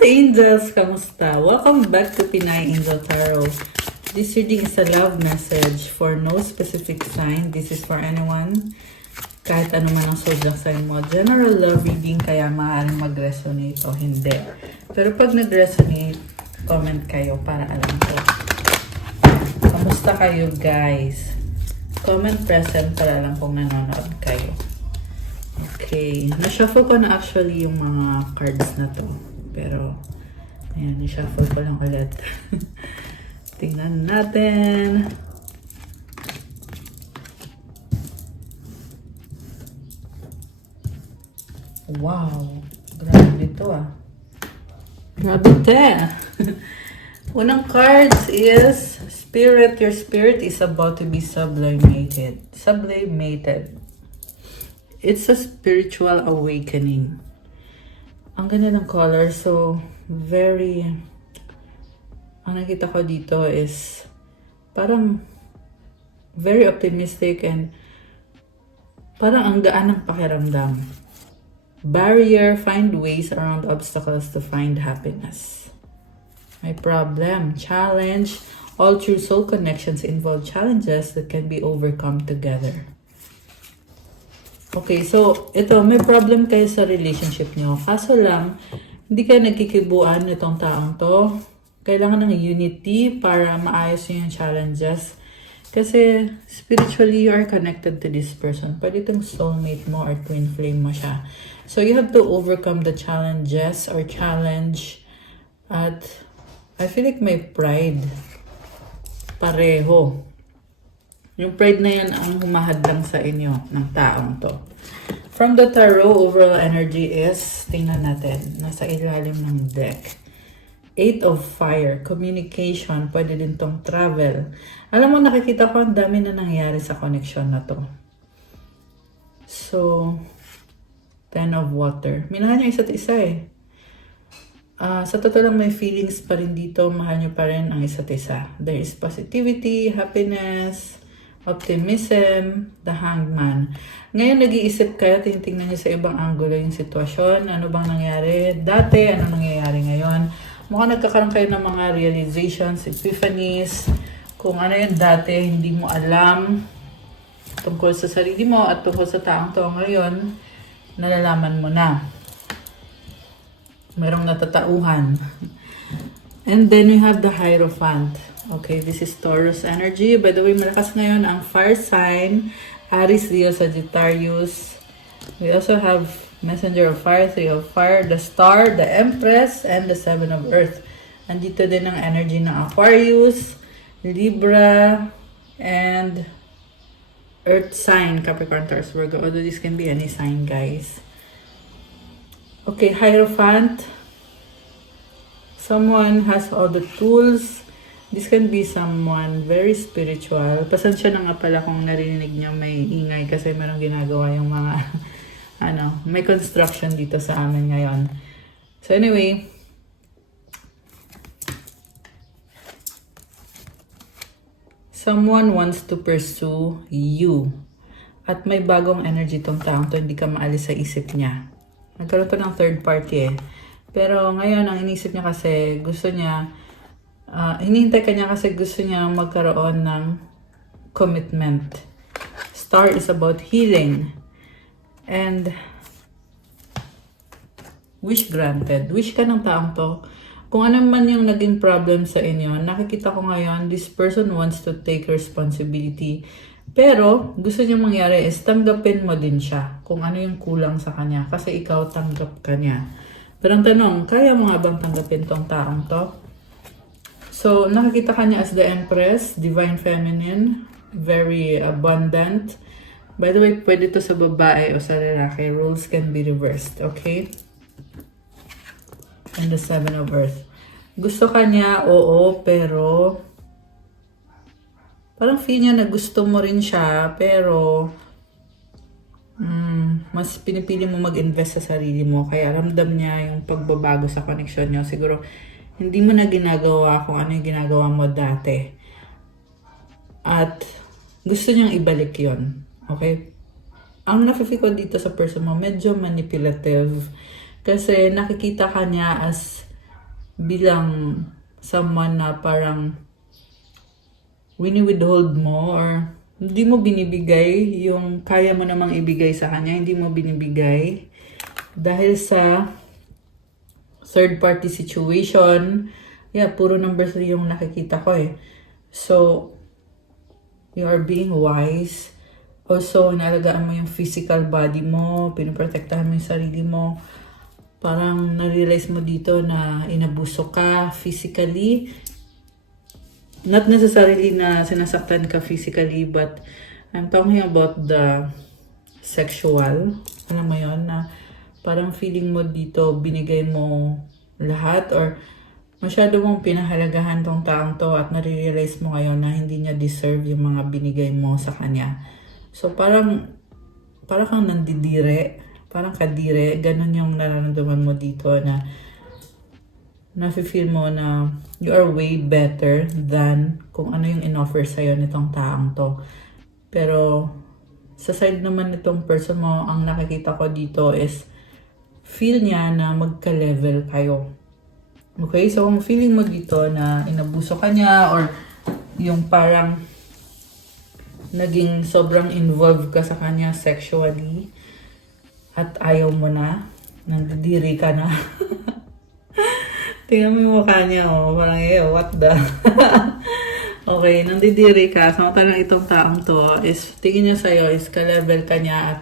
Angels, kamusta? Welcome back to Pinay Angel Tarot. This reading is a love message for no specific sign. This is for anyone, kahit ano man ang zodiac sign mo. General love reading, kaya maaaring mag-resonate o hindi. Pero pag nag-resonate, comment kayo para alam ko. Kamusta kayo, guys? Comment present para alam kung nanonood kayo. Okay. Na-shuffle ko na actually yung mga cards na to. Pero, ayan, na-shuffle ko lang ulit. Tingnan natin. Wow. Grabe ito ah. Grabe ito. Unang cards is Spirit. Your spirit is about to be sublimated. Sublimated. It's a spiritual awakening. Ang ganda ng color. So, very... Ang nakita ko dito is parang very optimistic and parang ang gaan ng pakiramdam. Barrier, find ways around obstacles to find happiness. May problem. Challenge. All true soul connections involve challenges that can be overcome together. Okay, so ito, may problem kayo sa relationship nyo. Kaso lang, hindi kayo nagkikibuan itong taong to. Kailangan ng unity para maayos yung challenges. Kasi spiritually, you are connected to this person. Pwede itong soulmate mo or twin flame mo siya. So you have to overcome the challenges or challenge. At I feel like may pride. Pareho. Yung pride na yan ang humahadlang sa inyo ng taong to. From the tarot, overall energy is, tingnan natin, nasa ilalim ng deck. 8 of Fire, communication, pwede din tong travel. Alam mo, nakikita ko ang dami na nangyari sa connection na to. So, 10 of Water. Minahal niya isa't isa eh. Sa totoo lang may feelings pa rin dito, mahal niyo pa rin ang isa't isa. There is positivity, happiness, optimism, the Hanged Man. Ngayon nag-iisip kayo, tinitingnan niyo sa ibang angulo yung sitwasyon. Ano bang nangyari dati? Ano nangyayari ngayon? Mukhang nagkakaroon kayo ng mga realizations, epiphanies, kung ano yung dati hindi mo alam tungkol sa sarili mo at tungkol sa taong to ngayon, nalalaman mo na. Merong natatauhan. And then we have the Hierophant. Okay, this is Taurus energy. By the way, malakas ngayon ang fire sign, Aries, Leo, Sagittarius. We also have Messenger of Fire, 3 of Fire, the Star, the Empress, and the 7 of Earth. Andito din ang energy ng Aquarius, Libra, and Earth sign, Capricorn, Taurus, Virgo. Although this can be any sign, guys. Okay, Hierophant. Someone has all the tools. This can be someone very spiritual. Pasensya na nga pala kung narinig niyo may ingay kasi merong ginagawa yung mga may construction dito sa amin ngayon. So anyway, someone wants to pursue you. At may bagong energy tong taong to, hindi ka maalis sa isip niya. Nagkaroon to ng third party eh. Pero ngayon, ang inisip niya kasi gusto niya hinihintay ka niya kasi gusto niya magkaroon ng commitment. Star is about healing. And wish granted. Wish ka ng taong to. Kung ano man yung naging problem sa inyo, nakikita ko ngayon, this person wants to take responsibility. Pero, gusto niya mangyari is tanggapin mo din siya kung ano yung kulang sa kanya. Kasi ikaw tanggap ka niya. Pero ang tanong, kaya mo nga bang tanggapin tong taong to? So, nakikita ka niya as the Empress, Divine Feminine, very abundant. By the way, pwede to sa babae o sa lalaki. Roles can be reversed, okay? And the 7 of Earth. Gusto ka niya, oo, pero parang feel niya na gusto mo rin siya, pero mas pinipili mo mag-invest sa sarili mo. Kaya ramdam niya yung pagbabago sa connection niyo. Siguro, hindi mo na ginagawa kung ano yung ginagawa mo dati. At gusto niyang ibalik yon. Okay? Ang nafe-feel ko dito sa person mo, medyo manipulative. Kasi nakikita ka niya as bilang someone na parang wini-withhold mo or hindi mo binibigay yung kaya mo namang ibigay sa kanya, hindi mo binibigay dahil sa third party situation. Yeah, puro number 3 yung nakikita ko eh. So, you are being wise. Also, inaalagaan mo yung physical body mo, pinoprotektahan mo yung sarili mo. Parang na-realize mo dito na inabuso ka physically. Not necessarily na sinasaktan ka physically, but I'm talking about the sexual. Alam mo yun, na parang feeling mo dito, binigay mo lahat or masyado mong pinahalagahan tong taong to at nare-realize mo ngayon na hindi niya deserve yung mga binigay mo sa kanya. So parang kang nandidire, parang kadire, ganun yung nararamdaman mo dito na nafe-feel mo na you are way better than kung ano yung in-offer sa'yo nitong taong to. Pero sa side naman nitong person mo, ang nakikita ko dito is feel niya na magka-level kayo. Okay? So, kung feeling mo dito na inabuso ka niya or yung parang naging sobrang involved ka sa kanya sexually at ayaw mo na, nandidiri ka na. Tingnan mo yung mukha niya, oh. Parang, what the? Okay, nandidiri ka. Samantalang itong taong to is, tingin niya sa'yo is ka-level ka niya at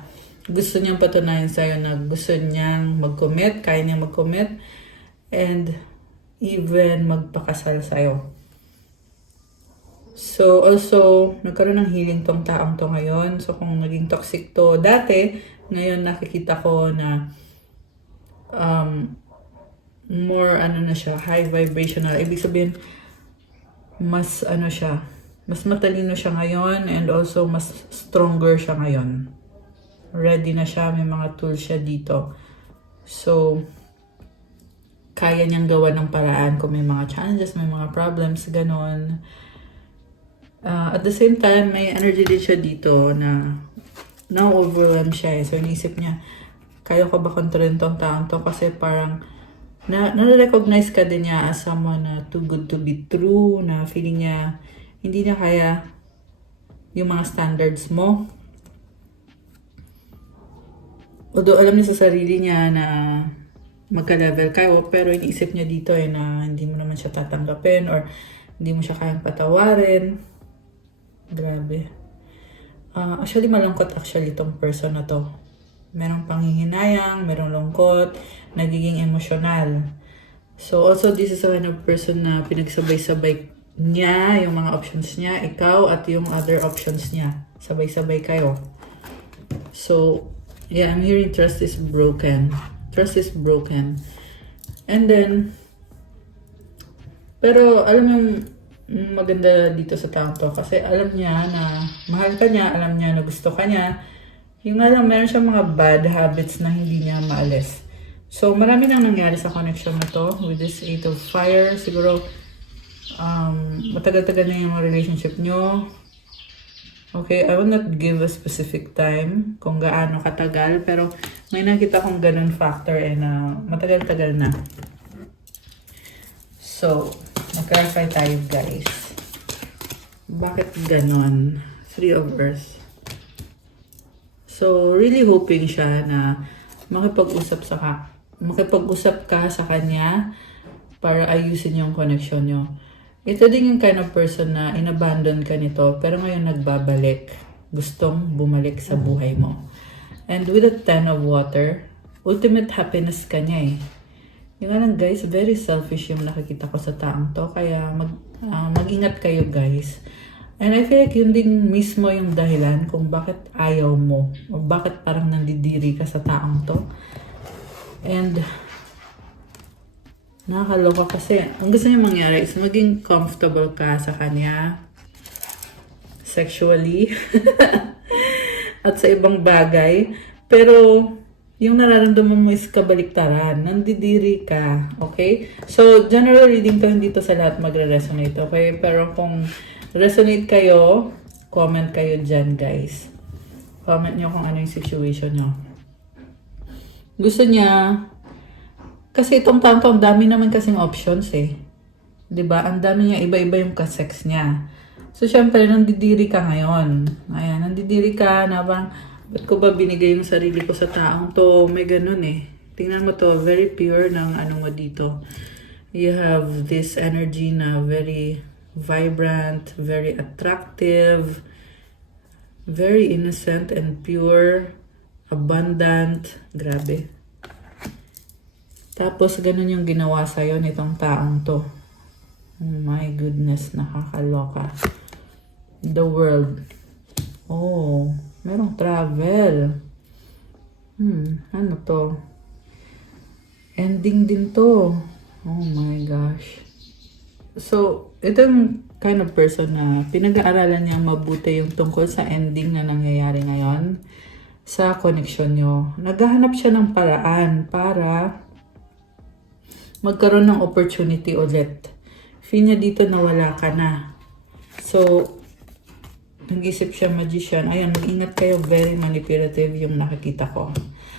gusto niyang patunayan sa'yo na gusto niyang mag-commit, kaya niyang mag-commit, and even magpakasal sa'yo. So, also, nagkaroon ng healing tong taong to ngayon. So, kung naging toxic to dati, ngayon nakikita ko na more na siya, high vibrational. Ibig sabihin, mas siya, mas matalino siya ngayon and also mas stronger siya ngayon. Ready na siya, may mga tools siya dito. So, kaya niyang gawa ng paraan kung may mga challenges, may mga problems, ganon. At the same time, may energy din siya dito na na-overwhelm siya eh. So, inisip niya, kaya ko ba kontrolin tong taong to? Kasi parang, na-recognize ka din niya as someone na too good to be true, na feeling niya, hindi niya kaya yung mga standards mo. Although alam niya sa sarili niya na magka-level kayo, pero iniisip niya dito eh na hindi mo naman siya tatanggapin or hindi mo siya kayang patawarin. Grabe. Actually, malungkot actually itong person na to. Merong panghihinayang, merong lungkot, nagiging emosyonal. So also, this is a kind of person na pinagsabay-sabay niya, yung mga options niya, ikaw at yung other options niya. Sabay-sabay kayo. So, yeah, I'm hearing trust is broken. Trust is broken. And then, pero alam mo maganda dito sa taong to kasi alam niya na mahal ka niya, alam niya na gusto ka niya. Yung nga lang, meron siyang mga bad habits na hindi niya maalis. So, marami nang nangyari sa connection na to with this 8 of Fire. Siguro, matagal-tagal na yung relationship nyo. Okay, I will not give a specific time kung gaano katagal, pero may nakita kong ganun factor na matagal-tagal na. So, mag-clarify tayo guys. Bakit ganun? 3 of Earth. So, really hoping siya na makipag-usap ka sa kanya para ayusin yung connection nyo. Ito din yung kind of person na inabandon ka nito pero ngayon nagbabalik. Gustong bumalik sa buhay mo. And with the 10 of Water, ultimate happiness ka niya eh. Yung nga lang guys, very selfish yung nakikita ko sa taong to. Kaya mag-ingat kayo guys. And I feel like yun din mismo yung dahilan kung bakit ayaw mo. O bakit parang nandidiri ka sa taong to. And nakakaloka kasi ang gusto niya mangyari is maging comfortable ka sa kanya sexually at sa ibang bagay. Pero yung nararamdaman mo is kabaliktaran. Nandidiri ka. Okay? So, general reading to, hindi to sa lahat magre-resonate. Okay? Pero kung resonate kayo, comment kayo dyan, guys. Comment nyo kung ano yung situation nyo. Gusto niya Kasi itong taong to, ang dami naman kasing options eh. 'Di ba? Ang dami niya, iba-iba yung kasex niya. So, syempre, nandidiri ka ngayon. Ayan, nandidiri ka na bang, ba't ko ba binigay yung sarili ko sa taong to? May ganun eh. Tingnan mo to, very pure ng ano mo dito. You have this energy na very vibrant, very attractive, very innocent and pure, abundant. Grabe. Tapos, ganun yung ginawa sa'yo nitong taong to. Oh my goodness, nakakaloka. The world. Oh, merong travel. Ano to? Ending din to. Oh my gosh. So, ito yung kind of person na pinag-aaralan niya mabuti yung tungkol sa ending na nangyayari ngayon sa connection nyo. Naghahanap siya ng paraan para magkaroon ng opportunity ulit. Feel niya dito na wala ka na. So, nag-isip siya magician. Ayan, mag-ingat kayo. Very manipulative yung nakikita ko.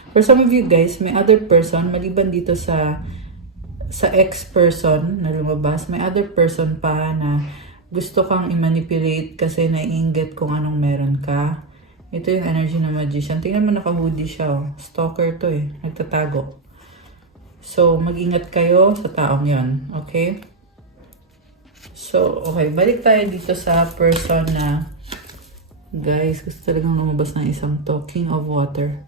For some of you guys, may other person, maliban dito sa ex-person na lumabas, may other person pa na gusto kang i-manipulate kasi naiinggit kung anong meron ka. Ito yung energy ng magician. Tingnan mo, naka-hoodie siya. Oh. Stalker to eh. Nagtatago. So, mag-ingat kayo sa taong yon. Okay? So, okay. Balik tayo dito sa person na, guys, gusto talagang lumabas ng isang to. King of Water.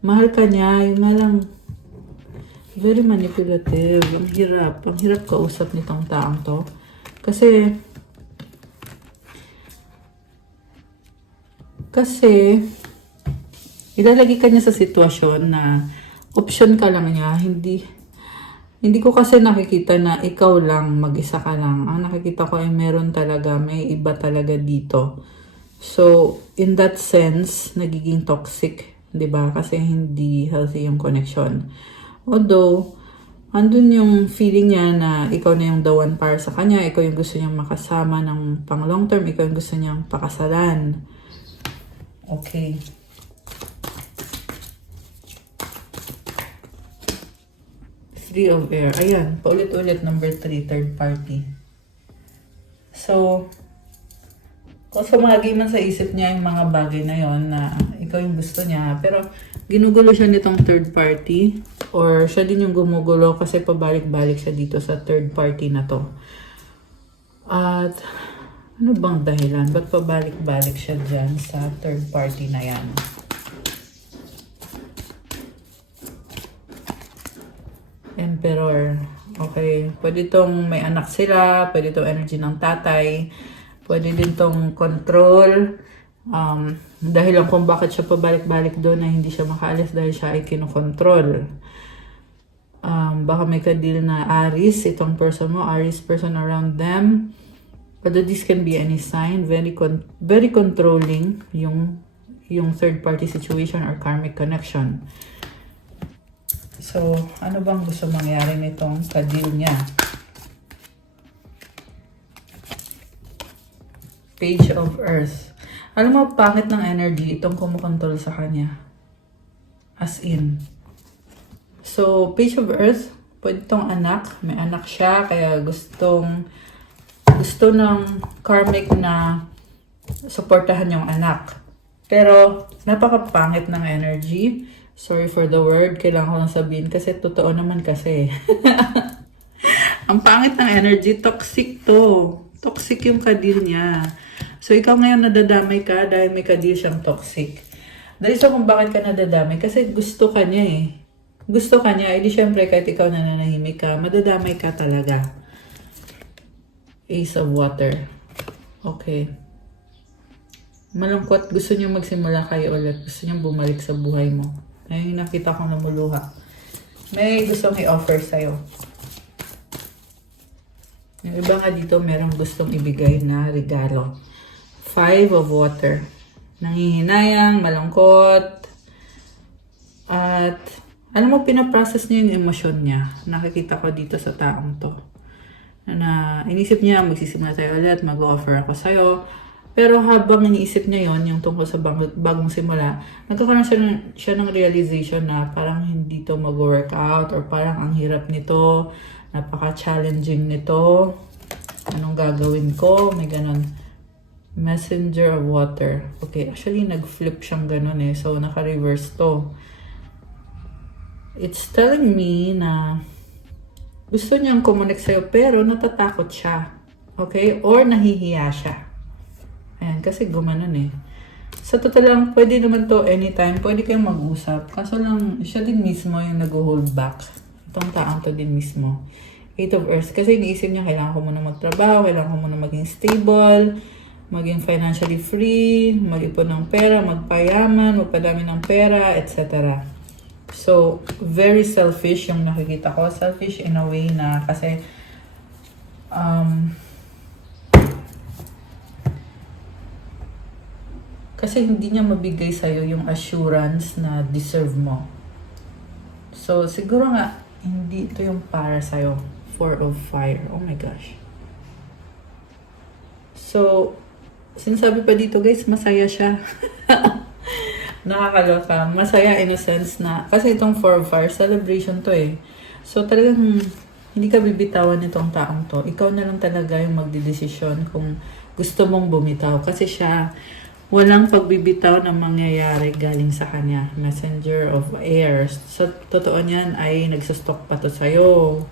Mahal ka niya. Yung nga lang, very manipulative. Ang hirap. Ang hirap kausap nitong taong to. Kasi, ilalagay ka niya sa sitwasyon na option ka lang niya. Hindi ko kasi nakikita na ikaw lang, mag-isa ka lang. Ang nakikita ko ay meron talaga, may iba talaga dito. So, in that sense, nagiging toxic. 'Di ba? Kasi hindi healthy yung connection. Although, andun yung feeling niya na ikaw na yung the one para sa kanya, ikaw yung gusto niyang makasama ng pang long term, ikaw yung gusto niyang pakasalan. Okay. Three of Air. Ayan, paulit-ulit, number 3, third party. So, kung sumagi man sa isip niya yung mga bagay na yon na ikaw yung gusto niya, pero ginugulo siya nitong third party, or siya din yung gumugulo kasi pabalik-balik siya dito sa third party na to. At ano bang dahilan? Ba't pabalik-balik siya dyan sa third party na yan? Emperor. Okay. Pwede itong may anak sila, pwede itong energy ng tatay, pwede din itong control. Dahil lang kung bakit siya pabalik-balik doon na hindi siya makaalis dahil siya ay kinokontrol. Baka may kadil na Aries, itong person mo, Aries person around them. But this can be any sign, very controlling yung third party situation or karmic connection. So, ano bang gusto mangyari nitong kadil niya? Page of Earth. Alam mo, pangit ng energy itong kumukontrol sa kanya. As in. So, Page of Earth, pwede itong anak. May anak siya, kaya gusto ng karmic na supportahan yung anak. Pero, napakapangit ng energy. Sorry for the word, kailangan ko lang sabihin kasi totoo naman kasi. Ang pangit ng energy, toxic to. Toxic yung kadil niya. So, ikaw ngayon nadadamay ka dahil may kadil siyang toxic. Dahil sa kung bakit ka nadadamay, kasi gusto ka niya eh. Gusto ka niya, edi syempre kahit ikaw nananahimik ka, madadamay ka talaga. Ace of Water. Okay. Malungkot, gusto niyo magsimula kayo ulit. Gusto niyo bumalik sa buhay mo. Ayun yung nakita kong namuluha. May gustong i-offer sa'yo. Yung iba nga dito, merong gustong ibigay na regalo. 5 of Water. Nangihinayang, malungkot. At, alam mo, pinaprocess niya yung emosyon niya. Nakikita ko dito sa taong to. Na inisip niya, magsisimula tayo ulit, mag-offer ako sa'yo. Pero habang iniisip niya yon yung tungkol sa bagong simula, nagkakaroon siya ng realization na parang hindi to mag-work out or parang ang hirap nito, napaka-challenging nito, anong gagawin ko, may ganon. Messenger of water. Okay, actually nag-flip siyang ganon eh, so naka-reverse to. It's telling me na gusto niyang kumonek sa'yo pero natatakot siya. Okay? Or nahihiya siya. Ayan, kasi gumanon eh. Sa totoo lang, pwede naman to anytime. Pwede kayong mag-usap. Kaso lang, siya din mismo yung nag-hold back. Itong taong to din mismo. 8 of Earths. Kasi iniisip niya, kailangan ko muna magtrabaho, kailangan ko muna maging stable, maging financially free, mag-ipon ng pera, magpayaman, magpadami ng pera, etc. So, very selfish yung nakikita ko. Selfish in a way na kasi kasi hindi niya mabigay sa'yo yung assurance na deserve mo. So, siguro nga, hindi ito yung para sa'yo. 4 of Fire. Oh my gosh. So, sinasabi pa dito guys, masaya siya. Nakakaloka. Masaya in a sense na, kasi itong 4 of Fire, celebration to eh. So talagang hindi ka bibitawan nitong taong to. Ikaw na lang talaga yung magdidesisyon kung gusto mong bumitaw. Kasi siya, walang pagbibitaw na mangyayari galing sa kanya. Messenger of Air. So totoo niyan ay nagsustalk pa to sa'yo.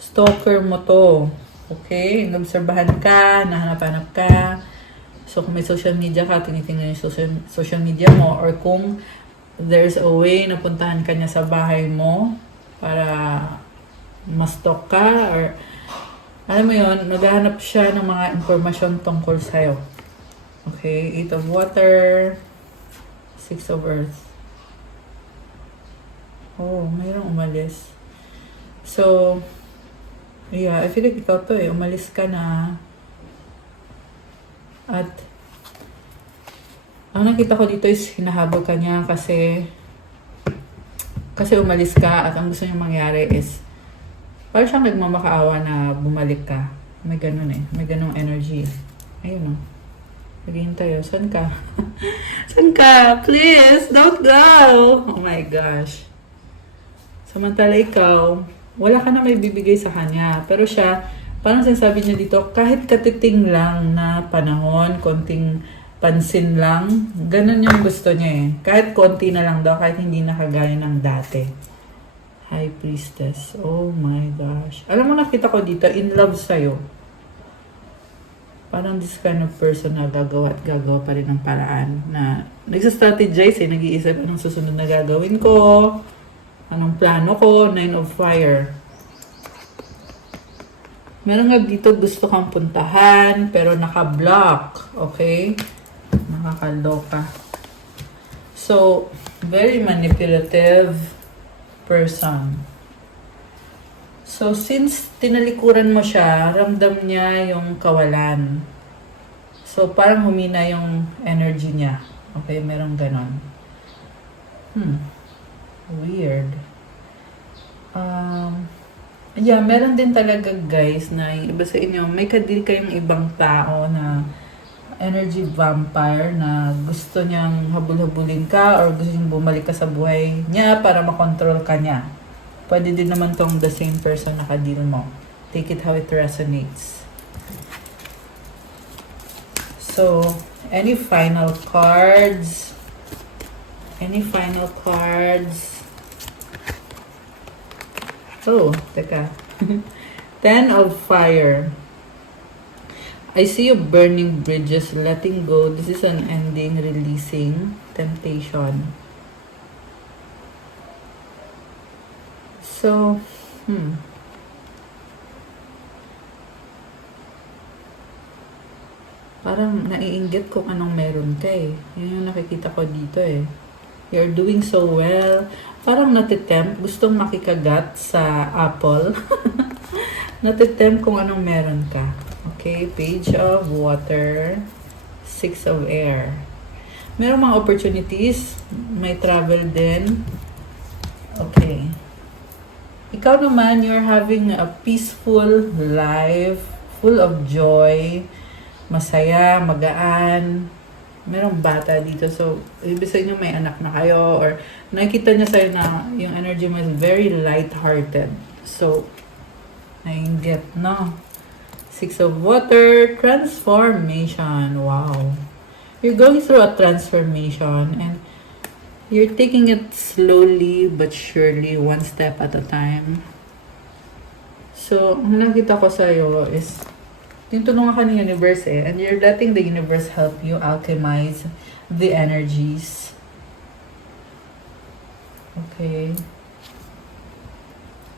Stalker mo to. Okay? Nagobserbahan ka, nahanap-hanap ka. So, kung may social media ka, tinitingnan yung social media mo, or kung there's a way na puntahan ka niya sa bahay mo para ma-stalk ka, or alam mo yun, naghahanap siya ng mga informasyon tungkol sa'yo. Okay, 8 of Water, 6 of Earth. Oh, mayroong umalis. So, yeah, I feel like ikaw to eh, umalis ka na. At ang nakita ko dito is hinahabol ka niya kasi umalis ka at ang gusto niya mangyari is parang siyang nagmamakaawa na bumalik ka. May ganun eh. May ganung energy. Ayun o. Naghihintay o. Saan ka? Saan ka? Please, don't go! Oh my gosh. Samantala ikaw, wala ka na may bibigay sa kanya. Pero siya, parang sinasabi niya dito, kahit katiting lang na panahon, konting pansin lang, ganun yung gusto niya eh. Kahit konti na lang daw, kahit hindi na kagaya ng dati. High Priestess. Oh my gosh. Alam mo, nakita ko dito, in love sa'yo. Parang this kind of person na gagawa at gagawa pa rin ng paraan na nagsastrategize eh, nag-iisip anong susunod na gagawin ko, anong plano ko, 9 of Fire. Meron nga dito gusto kang puntahan, pero naka-block. Okay? Nakakaloka. So, very manipulative person. So, since tinalikuran mo siya, ramdam niya yung kawalan. So, parang humina yung energy niya. Okay? Merong ganon. Weird. Yeah, meron din talaga guys na iba sa inyo, may kadil kayong ibang tao na energy vampire na gusto niyang habul-habulin ka or gusto niyang bumalik ka sa buhay niya para makontrol ka niya. Pwede din naman tong the same person na kadil mo. Take it how it resonates. So, any final cards? Any final cards? Oh, teka. 10 of Fire. I see you burning bridges, letting go. This is an ending, releasing, temptation. So, parang naiinggit kung anong meron ka eh. Yun yung nakikita ko dito eh. You're doing so well. Parang natitempt, gustong makikagat sa apple. Natitempt kung anong meron ka. Okay, Page of Water, 6 of Air. Merong mga opportunities, may travel din. Okay. Ikaw naman, you're having a peaceful life, full of joy. masaya, magaan. Merong bata dito. So, ibig sabihin nyo may anak na kayo or nakikita nyo sa'yo na yung energy mo is very light-hearted. So, nainggit, no? Six of Water, transformation. Wow. You're going through a transformation and you're taking it slowly but surely, one step at a time. So, ang nakita ko sa'yo is yung tulungan ka ng universe and you're letting the universe help you alchemize the energies. Okay.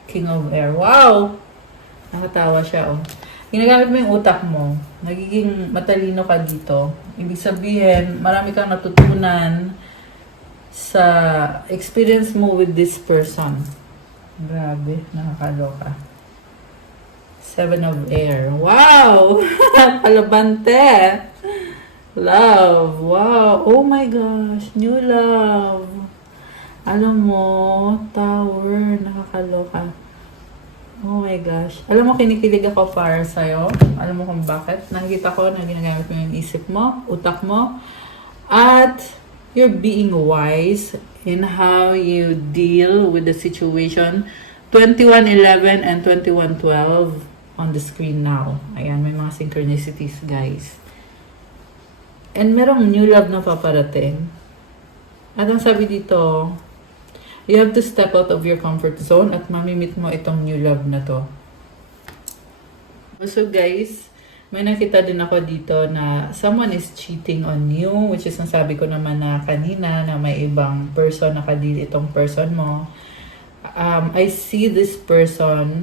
King of Air. Wow! Nakatawa siya, oh. Ginagamit mo yung utak mo. Nagiging matalino ka dito. Ibig sabihin, marami kang natutunan sa experience mo with this person. Grabe, nakakaloka. Seven of Air. Wow! Palabante! Love. Wow. Oh my gosh. New love. Alam mo, Tower. Nakakaloka. Oh my gosh. Alam mo, kinikilig ako para sa'yo. Alam mo kung bakit? Nakikita ko na ginagamit mo yung isip mo, utak mo. At you're being wise in how you deal with the situation. 21:11 and 21:12 on the screen now. Ayan, may mga synchronicities, guys. And merong new love na paparating. At ang sabi dito, you have to step out of your comfort zone at mamimit mo itong new love na to. So guys, may nakita din ako dito na someone is cheating on you, which is nasabi ko naman na kanina na may ibang person nakadili itong person mo. I see this person,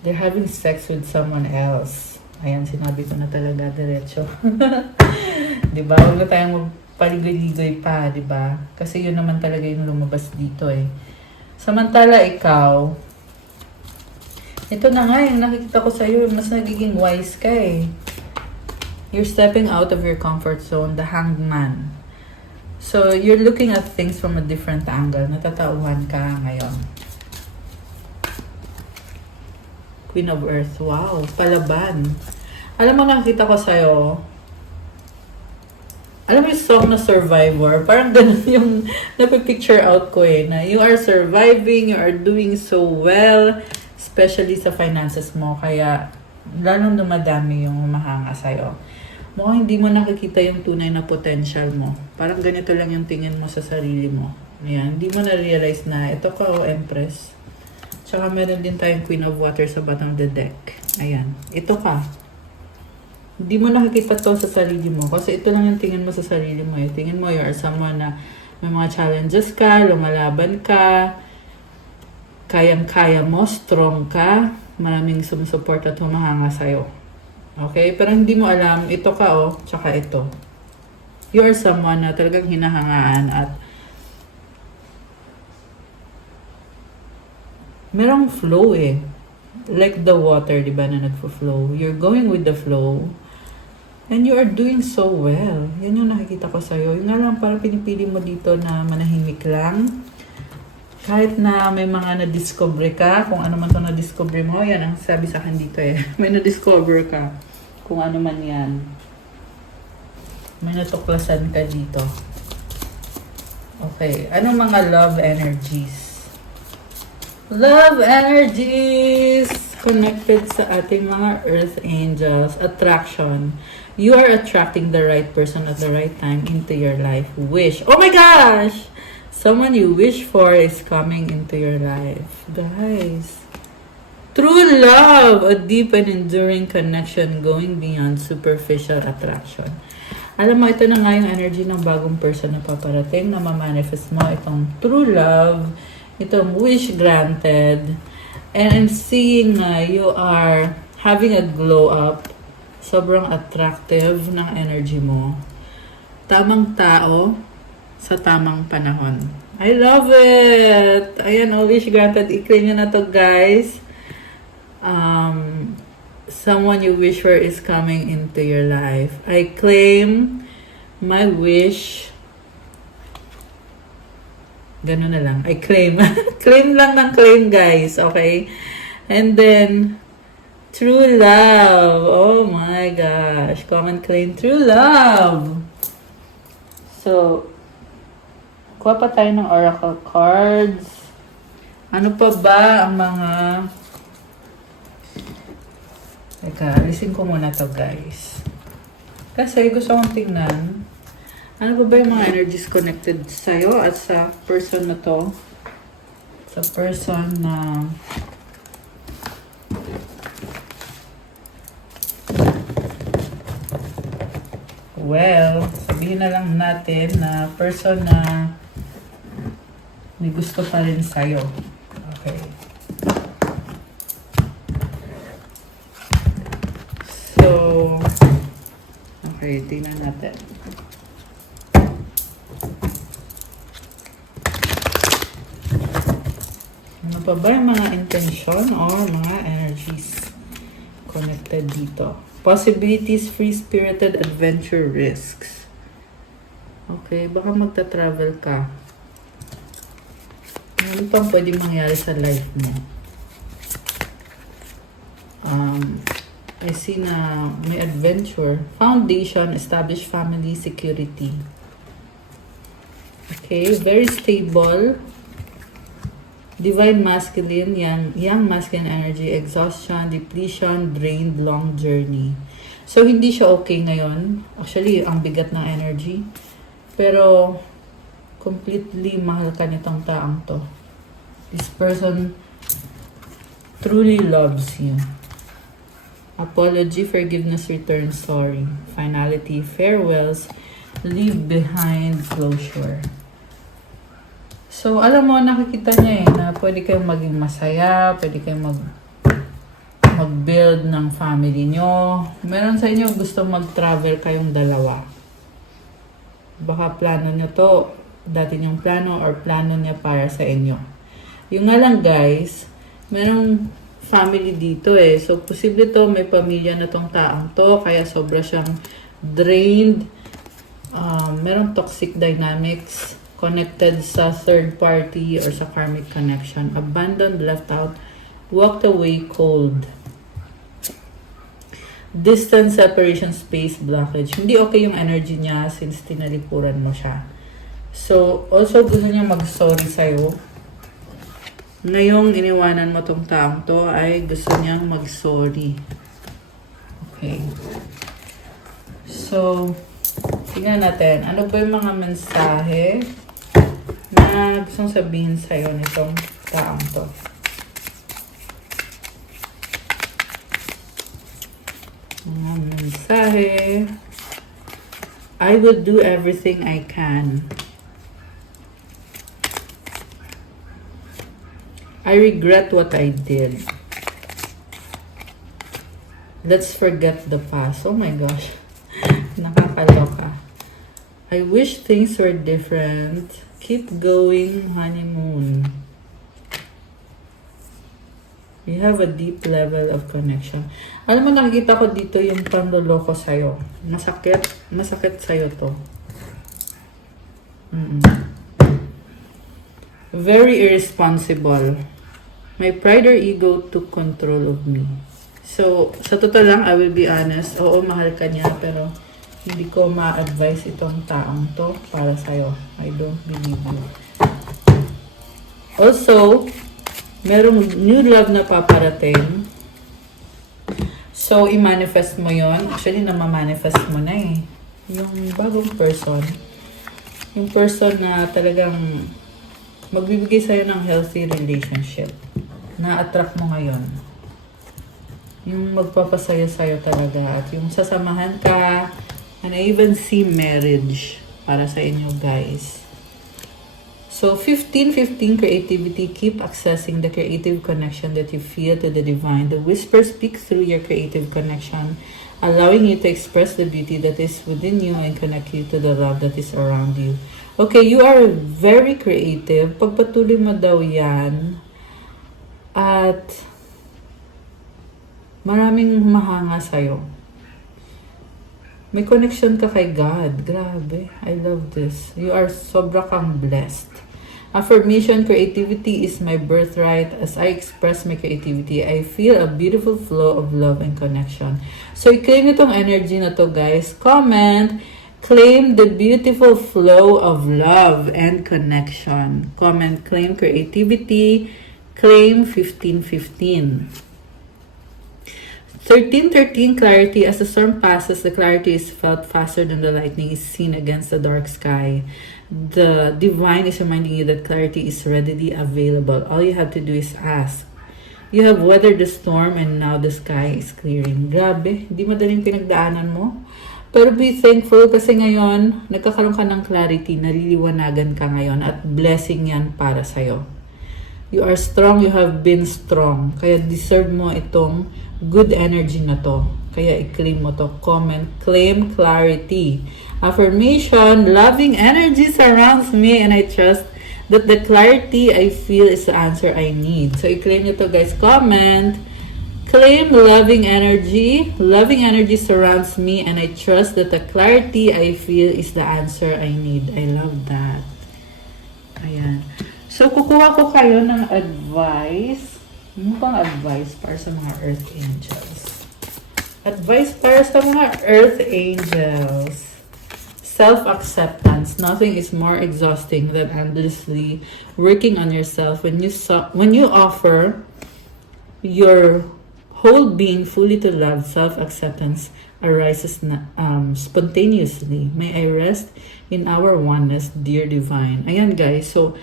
they're having sex with someone else. Ayan, sinabi ko na talaga diretso. Diba? Huwag na tayong magpaligoy-ligoy pa, diba? Kasi yun naman talaga yung lumabas dito eh. Samantala ikaw, ito na nga yung nakikita ko sa'yo, mas nagiging wise ka eh. You're stepping out of your comfort zone, the Hanged Man. So, you're looking at things from a different angle. Natatauhan ka ngayon. Queen of Earth. Wow, palaban. Alam mo, nakita ko sa'yo, alam mo yung song na Survivor? Parang ganun yung napipicture out ko eh, na you are surviving, you are doing so well, especially sa finances mo, kaya lalong dumadami yung mahanga sa'yo. Mukhang hindi mo nakikita yung tunay na potential mo. Parang ganito lang yung tingin mo sa sarili mo. Ayan, hindi mo na-realize na ito ka o Empress. Tsaka meron din tayong Queen of Water sa bottom of the deck. Ayan. Ito ka. Hindi mo nakikita to sa sarili mo. Kasi ito lang yung tingin mo sa sarili mo. Yung tingin mo, you are someone na may mga challenges ka, lumalaban ka, kayang-kaya mo, strong ka, maraming sumusupport at humahanga sa'yo. Okay? Pero hindi mo alam, ito ka oh, tsaka ito. You are someone na talagang hinahangaan at merong flow eh. Like the water, di ba, na nagfo-flow. You're going with the flow. And you are doing so well. Yan yung nakikita ko sa'yo. Yung nga lang, parang pinipili mo dito na manahimik lang. Kahit na may mga na-discover ka, kung ano man ito na-discover mo, yan ang sabi sa akin dito eh. May na-discover ka. Kung ano man yan. May natuklasan ka dito. Okay. Anong mga love energies? Love energies connected sa ating mga earth angels. Attraction. You are attracting the right person at the right time into your life. Wish. Oh my gosh! Someone you wish for is coming into your life. Guys. True love. A deep and enduring connection going beyond superficial attraction. Alam mo, ito na nga yung energy ng bagong person na paparating na ma-manifest mo itong true love. Itong wish granted. And I'm seeing na you are having a glow up. Sobrang attractive ng energy mo. Tamang tao sa tamang panahon. I love it! Ayan, oh, wish granted. I-claim nyo na to, guys. Someone you wish for is coming into your life. I claim my wish. Ganun na lang. I claim. Claim lang ng claim, guys. Okay? And then, True love. Oh my gosh. Common claim, true love. So, kuha pa tayo ng oracle cards. Ano pa ba ang mga... Teka, alisin ko muna to guys. Kasi gusto kong tingnan. Ano pa ba yung mga energies connected sa'yo at sa person na to? Sa person na... Well, sabihin na lang natin na person na may gusto pa rin sa'yo. Okay. So, okay, tingnan natin. Ano pa ba yung mga intention or mga energies connected dito? Possibilities, free-spirited adventure risks. Okay, baka magta-travel ka. Ano pang pwedeng mangyari sa life mo? I see na may adventure. Foundation, established family, security. Okay, very stable. Divine masculine, young masculine energy, exhaustion, depletion, drained, long journey. So, hindi siya okay ngayon. Actually, ang bigat ng energy. Pero, completely mahal ka nitong taong to. This person truly loves you. Apology, forgiveness, return, sorry. Finality, farewells, leave behind, closure. So, alam mo, nakikita niya na pwede kayong maging masaya, pwede kayong mag-build ng family nyo. Meron sa inyo gusto mag-travel kayong dalawa. Baka plano nyo to, dati niyong plano or plano niya para sa inyo. Yung nga lang guys, merong family dito eh. So, posible to, may pamilya na tong taong to, kaya sobra siyang drained. Merong toxic dynamics connected sa third party or sa karmic connection. Abandoned, left out, walked away, cold. Distance, separation, space, blockage. Hindi okay yung energy niya since tinalikuran mo siya. So, also gusto niya mag-sorry sa'yo. Ngayong iniwanan mo tong taong to ay gusto niyang mag-sorry. Okay. So, tingnan natin. Ano ba yung mga mensahe na gustong sabihin sa'yo nitong taong to? Mga mensahe. I will do everything I can. I regret what I did. Let's forget the past. Oh my gosh. Nakakaloka. I wish things were different. Keep going, honeymoon. You have a deep level of connection. Alam mo, nakikita ko dito yung panloloko sa'yo. Masakit sa'yo to. Very irresponsible. My pride or ego took control of me. So, sa totoo lang, I will be honest. Oo, mahal ka niya, pero hindi ko ma-advise itong taong to para sa'yo. I don't believe you. Also, merong new love na paparating. So, i-manifest mo yon. Actually, namamanifest mo na eh. Yung bagong person. Yung person na talagang magbibigay sa'yo ng healthy relationship. Na-attract mo ngayon. Yung magpapasaya sa'yo talaga. At yung sasamahan ka. And I even see marriage para sa inyo guys. So 15-15 creativity. Keep accessing the creative connection that you feel to the divine. The whisper speaks through your creative connection, allowing you to express the beauty that is within you and connect you to the love that is around you. Okay, you are very creative. Pagpatuloy mo daw yan. At maraming mahanga sa'yo. May connection ka kay God. Grabe. I love this. You are sobra kang blessed. Affirmation, creativity is my birthright. As I express my creativity, I feel a beautiful flow of love and connection. So, i-claim itong energy na to, guys. Comment, claim the beautiful flow of love and connection. Comment, claim creativity, claim 1515. 1313 clarity. As the storm passes, the clarity is felt faster than the lightning is seen against the dark sky. The divine is reminding you that clarity is readily available. All you have to do is ask. You have weathered the storm and now the sky is clearing. Grabe, di madaling pinagdaanan mo. Pero be thankful kasi ngayon, nagkakaroon ka ng clarity, naliliwanagan ka ngayon at blessing yan para sa'yo. You are strong, you have been strong. Kaya deserve mo itong good energy na to. Kaya i-claim mo to. Comment, claim clarity. Affirmation, loving energy surrounds me and I trust that the clarity I feel is the answer I need. So i-claim nyo to, guys. Comment, claim loving energy. Loving energy surrounds me and I trust that the clarity I feel is the answer I need. I love that. Ayan. So, kukuha ko kayo ng advice. Ano bang advice para sa mga Earth Angels? Advice para sa mga Earth Angels. Self-acceptance. Nothing is more exhausting than endlessly working on yourself. When you offer your whole being fully to love, self-acceptance arises spontaneously. May I rest in our oneness, dear divine. Ayan, guys. So,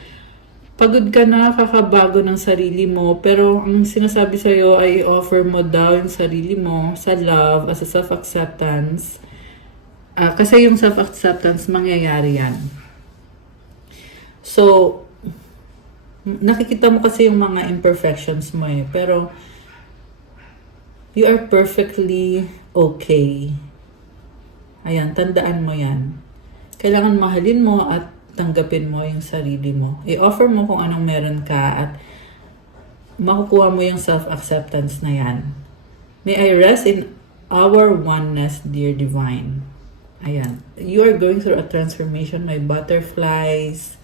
pagod ka na, kakabago ng sarili mo, pero ang sinasabi sa'yo ay offer mo daw yung sarili mo sa love, as a self-acceptance. Kasi yung self-acceptance, mangyayari yan. So, nakikita mo kasi yung mga imperfections mo eh, pero you are perfectly okay. Ayan, tandaan mo yan. Kailangan mahalin mo at tanggapin mo yung sarili mo. I-offer mo kung anong meron ka at makukuha mo yung self-acceptance na yan. May I rest in our oneness, dear divine. Ayan. You are going through a transformation. May butterflies,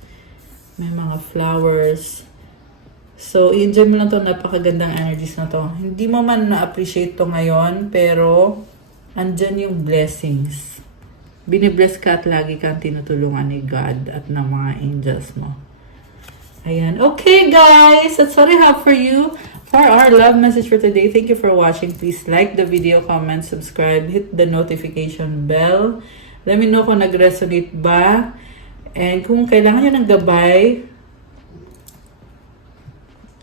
may mga flowers. So, enjoy mo lang to. Napakagandang energies na to. Hindi mo man na-appreciate to ngayon, pero andyan yung blessings. Binibless ka at lagi kang tinutulungan ni God at ng mga angels mo. Ayan. Okay, guys. That's what I have for you for our love message for today. Thank you for watching. Please like the video, comment, subscribe, hit the notification bell. Let me know kung nag-resonate ba. And kung kailangan nyo ng gabay,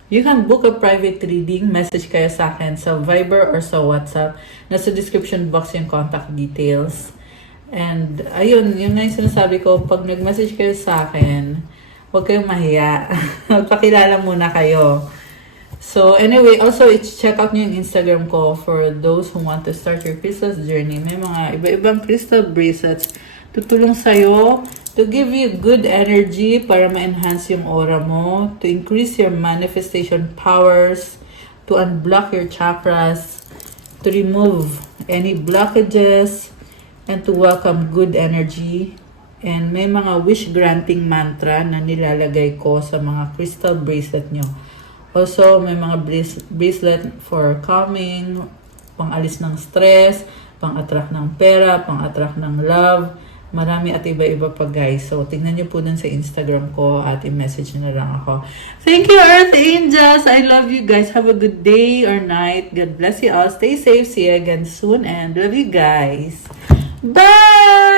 you can book a private reading. Message kayo sa akin sa Viber or sa WhatsApp. Nasa description box yung contact details. And, ayun, yun nga yung sinasabi ko, pag nag-message kayo sa akin, huwag kayong mahiya. Magpakilala muna kayo. So, anyway, also, check out nyo yung Instagram ko for those who want to start your crystals journey. May mga iba-ibang crystal bracelets tutulong sa'yo to give you good energy para ma-enhance yung aura mo, to increase your manifestation powers, to unblock your chakras, to remove any blockages, and to welcome good energy. And may mga wish-granting mantra na nilalagay ko sa mga crystal bracelet nyo. Also, may mga bracelet for calming, pang-alis ng stress, pang-attract ng pera, pang-attract ng love. Marami at iba-iba pa, guys. So, tingnan nyo po dun sa Instagram ko at i-message nyo na lang ako. Thank you, Earth Angels! I love you guys. Have a good day or night. God bless you all. Stay safe. See you again soon and love you guys. Bye!